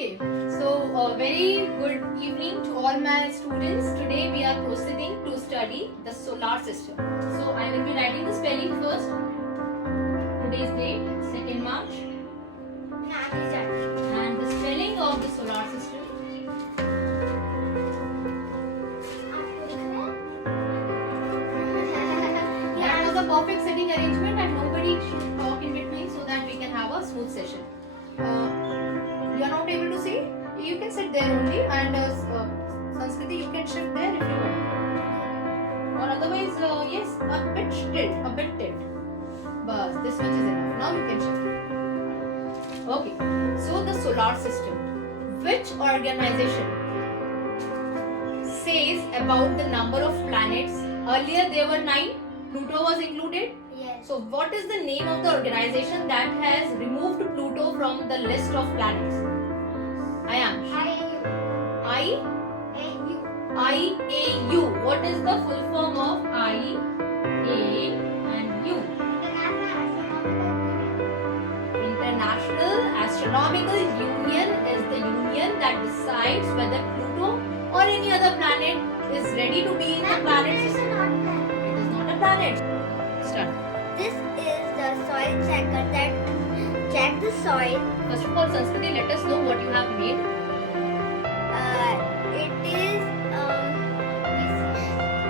Okay, so very good evening to all my students. Today we are proceeding to study the solar system. So I will be writing the spelling first. Today's date, 2nd March. And the spelling of the solar system. That was a perfect sitting arrangement and nobody should talk in between so that we can have a smooth session. You are not able to see? You can sit there only and Sanskriti you can shift there if you want. Or otherwise, yes, a bit tilt. But this much is enough. Now you can shift. Okay, so the solar system. Which organization says about the number of planets? Earlier there were 9. Pluto was included. Yes. So what is the name of the organization that has removed Pluto from the list of planets? IAU. What is the full form of I, A and U? International Astronomical Union is the union that decides whether Pluto or any other planet is ready to be in the planet system. It is not a planet. Start. This is the soil checker that checks the soil. First of all, Sanskriti, let us know what you have made. It is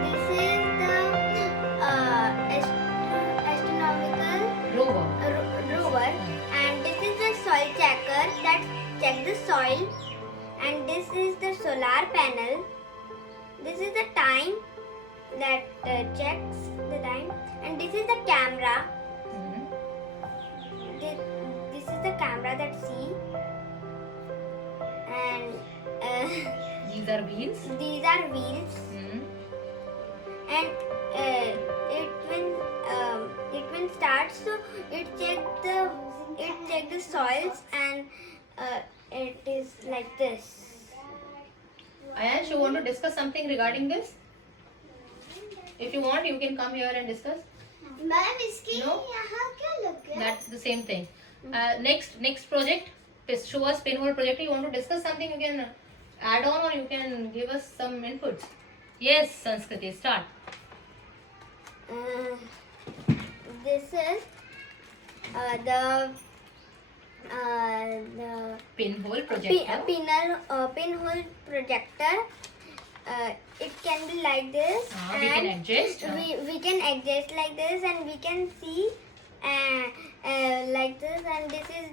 this is the astronomical rover, and this is the soil checker that checks the soil, and this is the solar panel. This is the time that checks the time, and this is the camera. This is the camera that see, and These are wheels. these are wheels, and it when starts, so it check the soils, and it is like this. Ayash, you want to discuss something regarding this? If you want, you can come here and discuss. Ma'am, इसकी No? यहाँ क्या लग गया? That's the same thing. Next project. Show us Pinhole Project. You want to discuss something? You can add on or you can give us some inputs. Yes, Sanskriti, start. This is the Pinhole Projector. pinhole projector. It can be like this, We can adjust. we can adjust like this, and we can see like this, and this is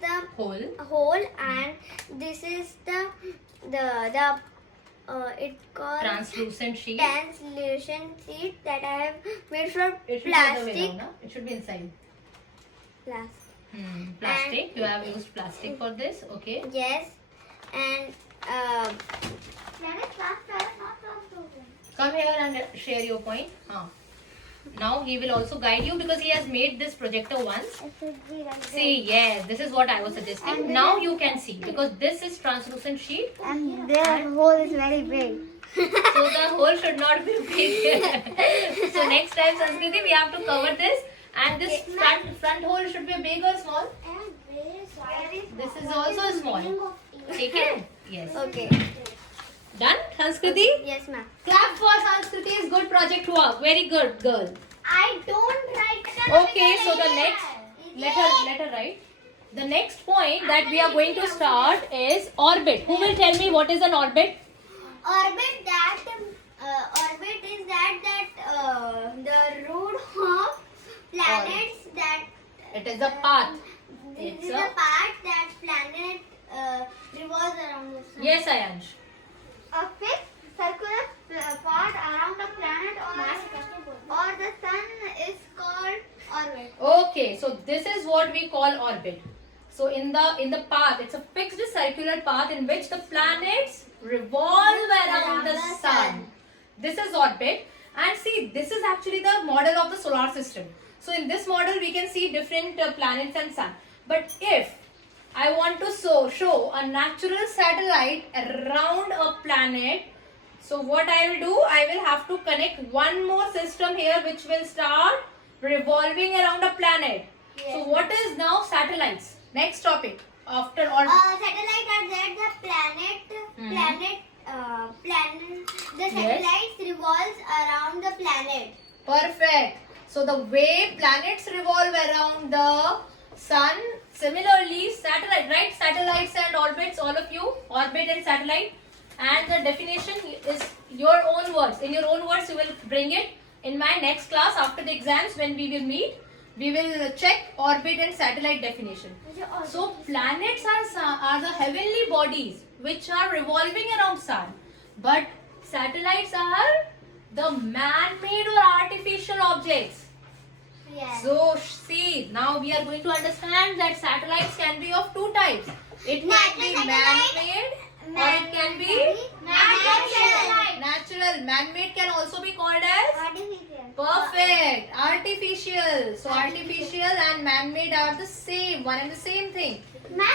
the hole, and this is the it called Translucent sheet. translucent sheet that I have made from It should be the other way plastic. around, no? It should be inside. Plastic. You have used plastic for this. Okay. Yes, and Come here and share your point. Now he will also guide you because he has made this projector once. See, yes, this is what I was suggesting. Now you can see because this is translucent sheet. and the hole is very big. So the hole should not be big. So next time, Sanskriti, we have to cover this. And this front hole should be big or small? This is also small. Take it? Yes. Okay. Done, Sanskriti? Yes, ma'am. Clap for Sanskriti's good project work. Very good, girl. I don't write. Okay, so the next, let her write. The next point that we are going to start is orbit. Who will tell me what is an orbit? Orbit is that the route of planets that It is a path. this It's is a the part that planet revolves around the sun. yes, Ayansh. A fixed circular path around the planet or the sun is called orbit. Okay, so this is what we call orbit. So in the path, it's a fixed circular path in which the planets revolve around the sun. This is orbit. And see, this is actually the model of the solar system. So in this model, we can see different planets and sun. But if I want to show a natural satellite around a planet, so what I will do, I will have to connect one more system here which will start revolving around a planet. Yes. So what is now satellites? Next topic. After all. Satellite are there. The planet. The satellites revolves around the planet. Perfect. So the way planets revolve around the sun, similarly satellite, right? Satellites and orbits, all of you, orbit and satellite. And the definition is your own words. In your own words, you will bring it in my next class after the exams when we will meet. We will check orbit and satellite definition. So planets are the heavenly bodies which are revolving around sun. But satellites are the man-made or artificial objects. Yes. So see, now we are going to understand that satellites can be of two types. It can be man-made or it can be natural. Man-made can also be called as perfect. Artificial. So artificial and man-made are the same, one and the same thing. Ma'am,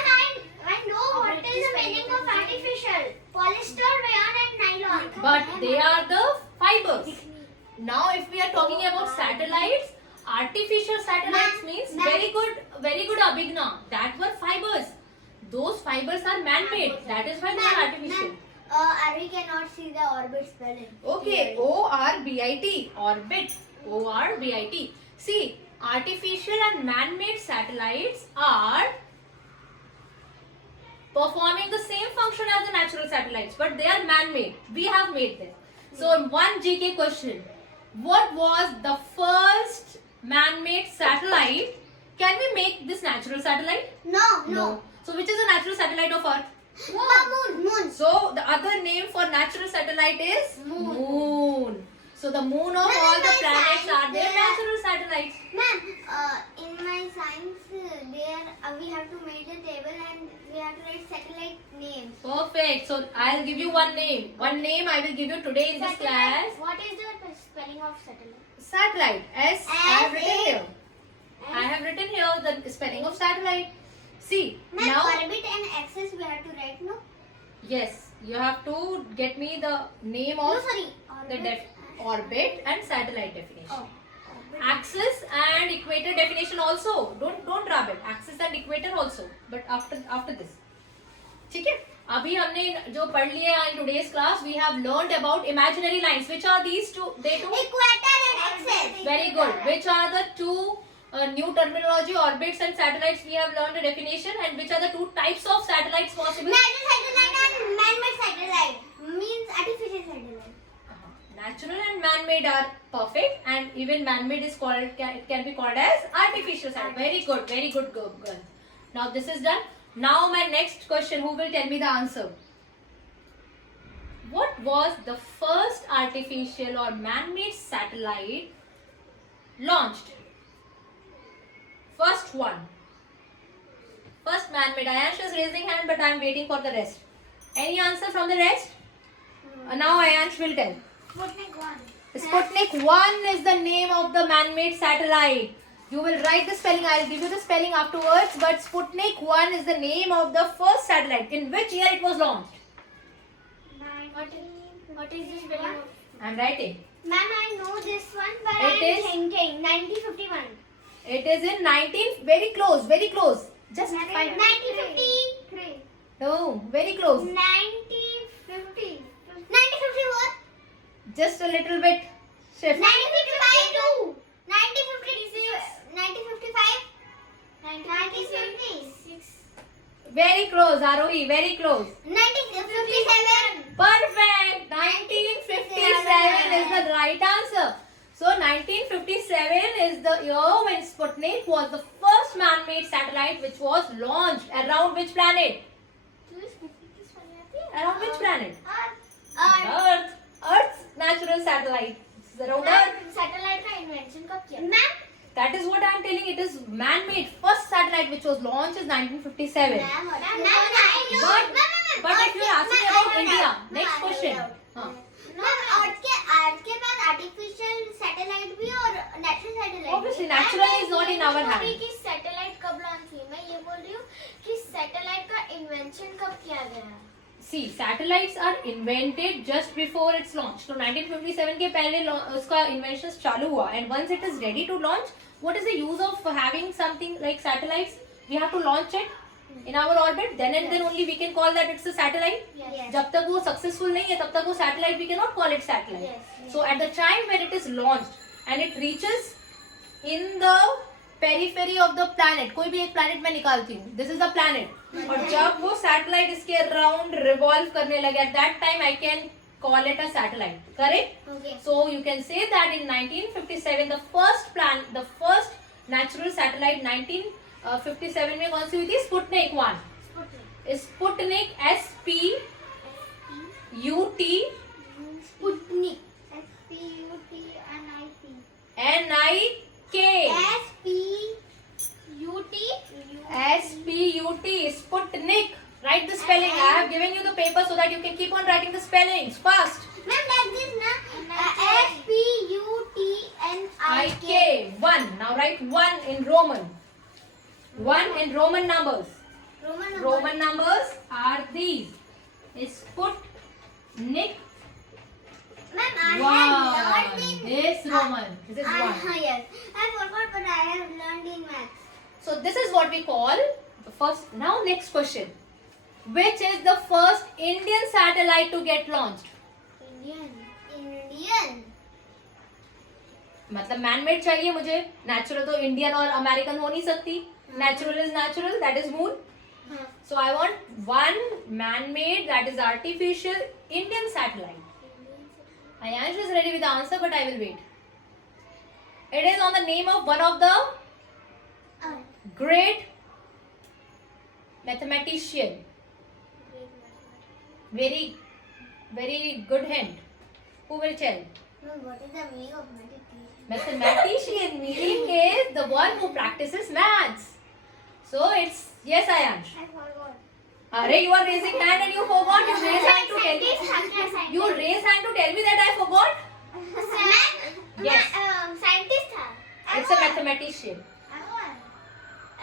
I know what is the meaning of artificial. Polyester, rayon and nylon. But they are the fibers. Now if we are talking about satellites, artificial satellites means very good Abhigna. That were fibers. Those fibers are man-made. That is why they are artificial. We cannot see the orbit spelling. Okay, O-R-B-I-T. Orbit. O-R-B-I-T. See, artificial and man-made satellites are performing the same function as the natural satellites, but they are man-made. We have made them. So, one GK question. What was the first man-made satellite? Can we make this natural satellite? No. So, which is the natural satellite of Earth? Moon. So, the other name for natural satellite is moon. So, the moon of all the planets are their natural satellites. Ma'am, in my science, we have to make the table and we have to write satellite names. Perfect. So, I'll give you one name. One name I will give you today in this class. What is the spelling of satellite? Satellite. S. I have written here. I have written here the spelling of satellite. See, Ma'am, now. orbit and axis we have to write, no? Yes, you have to get me the name of the orbit and satellite definition. Axis and equator definition also. Don't rub it. Axis and equator also. But after this. ठीक है? अभी हमने जो पढ़ लिया in today's class, we have learned about imaginary lines. Which are these two? They two. Equator and axis. Very good. Which are the two new terminology, orbits and satellites? We have learned the definition. And which are the two types of satellites possible? Natural satellite and man-made satellite. Means artificial satellite. Natural and man-made are perfect, and even man-made is called, it can be called as artificial satellite. Very good girl. Now this is done. Now my next question, who will tell me the answer? What was the first artificial or man-made satellite launched? First one. First man-made. Ayash is raising hand, but I am waiting for the rest. Any answer from the rest? Now Ayash will tell. Sputnik 1. Sputnik 1 is the name of the man-made satellite. You will write the spelling. I will give you the spelling afterwards. But Sputnik 1 is the name of the first satellite. In which year it was launched? What is this spelling? I am writing. Ma'am, I know this one, but I am thinking. 1951. It is in 19. Very close. Just 1953. No, very close. 1950. 1954. Just a little bit shift. 1955. 1956. 1955. 1956. Very close, Arohi. Very close. 1957. Perfect. 1957 is the right answer. So 1957 is the year when Sputnik was the first man-made satellite which was launched. Around which planet? Around which planet? Earth. Earth's natural satellite. It's around Earth. Satellite का invention कब किया? Ma'am. That is what I am telling. It is man-made. First satellite which was launched is 1957. But if you are asking about India, next question. Earth के बाद artificial satellite भी और natural satellite. Obviously, natural is not in our hand. कि satellite कब launch हुई? मैं ये बोल रही हूँ कि satellite का invention कब किया गया? See, satellites are invented just before its launch. So 1957 के पहले उसका inventions चालू हुआ, and once it is ready to launch, what is the use of having something like satellites? we have to launch it in our orbit, then and then only we can call that it's a satellite. Yes. जब तक वो successful नहीं है तब तक वो satellite, we cannot call it satellite. Yes. So at the time when it is launched and it reaches in the periphery of the planet, कोई भी एक planet मैं निकालती हूँ, this is the planet, और जब वो satellite इसके around revolve करने लगे, at that time I can call it a satellite. Correct? Okay. So you can say that in 1957 the first natural satellite 1957 में कौन सी हुई थी? Sputnik 1. Sputnik SPUT Sputnik. SPUT Sputnik. Write the spelling. I have given you the paper so that you can keep on writing the spellings fast. Ma'am, like this, na? SPUTNIK. 1. Now write 1 in Roman. 1 in Roman numbers. Roman numbers are these. Sputnik. Ma'am, I 1. have learned in... This Roman. This is 1. Yes. I forgot, but I have learned in maths. So this is what we call the first. Now next question. Which is the first Indian satellite to get launched? Indian. मतलब man made चाहिए मुझे. Natural तो Indian और American हो नहीं सकती. Natural is natural, that is moon. So I want one man made, that is artificial Indian satellite. Ayash is ready with the answer, but I will wait. It is on the name of one of the great mathematician. Very, very good hint. Who will tell? Ma'am, what is the meaning of meditation? Mathematician meaning is the one who practices maths. So it's yes, Ayash. I forgot. Arey, you are raising hand and you forgot. You raise hand to tell me. You raise hand to tell me that I forgot. Yes. Scientist था. It's a mathematician.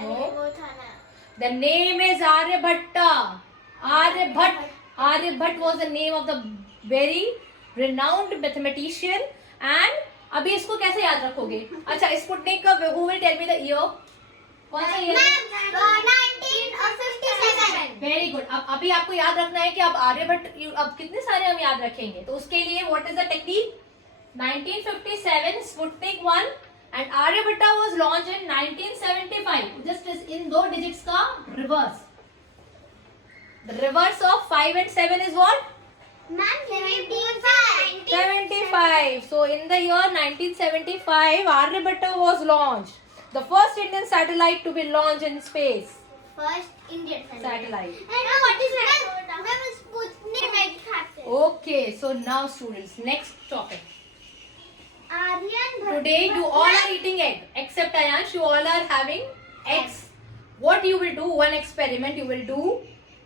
वो था ना. The name is Aryabhatta. Aryabhatta was the name of the very renowned mathematician. And अभी इसको कैसे याद रखोगे? अच्छा, स्पुटनिक का who will tell me the year? कौन सा year? 1957. Very good. अब अभी आपको याद रखना है कि अब आर्यभट्ट अब कितने सारे हम याद रखेंगे. तो उसके लिए what is the technique? 1957 Sputnik 1 and Aryabhata was launch in 1975. Just in दो डिजिट्स का reverse. The reverse of 5 and 7 is what? Ma'am, 75. 75. So in the year 1975 Aryabhatta was launched. The first Indian satellite to be launched in space. First Indian Satellite. And what is that? Ma'am, Sputnik. Okay, so now students, next topic. Aryan Today you all are eating egg except Ayash. You all are having eggs. What you will do, one experiment you will do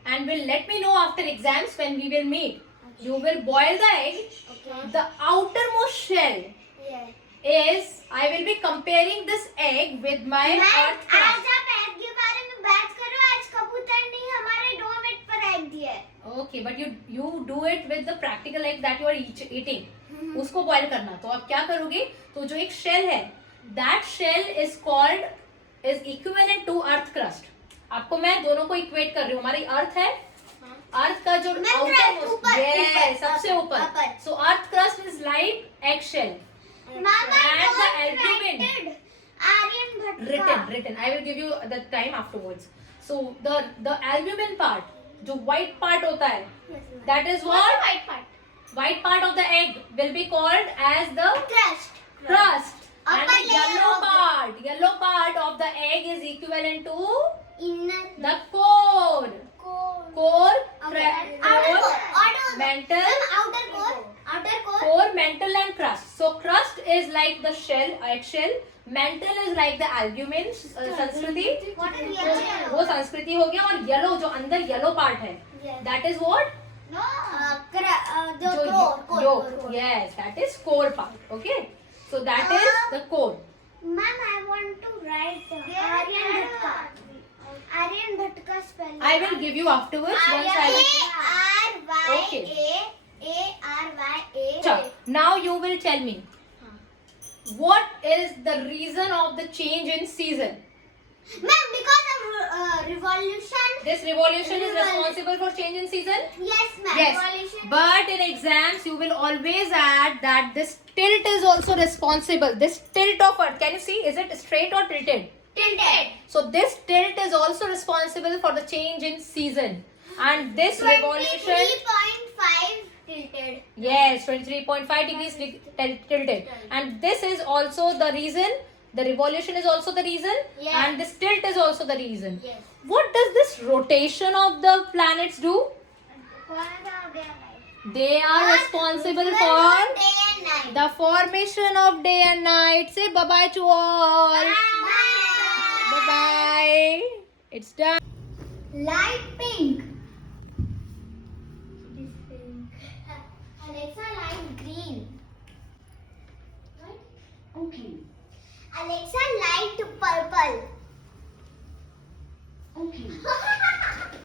and will let me know after exams when we will meet. You will boil the egg. Okay. The outermost shell Yes. is, I will be comparing this egg with my earth crust. आज आप egg के बारे में बात करो. आज कबूतर ने हमारे डोमेट पर egg दिया है. Okay, but you do it with the practical egg that you are eating. उसको boil करना. तो आप क्या करोगे? तो जो एक shell है, that shell is equivalent to earth crust. आपको मैं दोनों को equate कर रही हूँ. हमारी earth है. अर्थ का जो सबसे ऊपर. So earth crust is like eggshell. Mama, And the albumin. Aryan Written. I will give you the time afterwards. So the albumin part, जो white part होता है, that is what? White part. White part of the egg will be called as the crust. And Upper the layer yellow part of the egg is equivalent to Inner. the core. Core, mantle, Outer core. core, mantle and crust. So crust is like the shell, eggshell. Mantle is like the albumin, संस्कृति. What is yellow? वो संस्कृति हो गया. और yellow जो अंदर yellow part है, Yes. that is what? No. जो core. yolk. Yes, that is core part. Okay. So that is the core. Ma'am, I want to write Aryan Bhatta. Aryan Bhatta spelling. I will give you afterwards once I will. Okay. A-R-Y-A. Chal. Now you will tell me. What is the reason of the change in season? Ma'am, because of revolution. This revolution is responsible for change in season? Yes, ma'am. Yes. Revolution. But in exams, you will always add that this tilt is also responsible. This tilt of Earth, can you see? Is it straight or tilted? Tilted. So this tilt is also responsible for the change in season. And this revolution... 23.5 tilted. Yes, 23.5 degrees tilted. And this is also the reason. The revolution is also the reason. Yes. And this tilt is also the reason. Yes. What does this rotation of the planets do? They are responsible for day and night. the formation of day and night. Say bye-bye to all. Bye. Bye-bye. It's done. Light pink. It is pink. Alexa, light green. What? Okay. Alexa, light purple. Okay.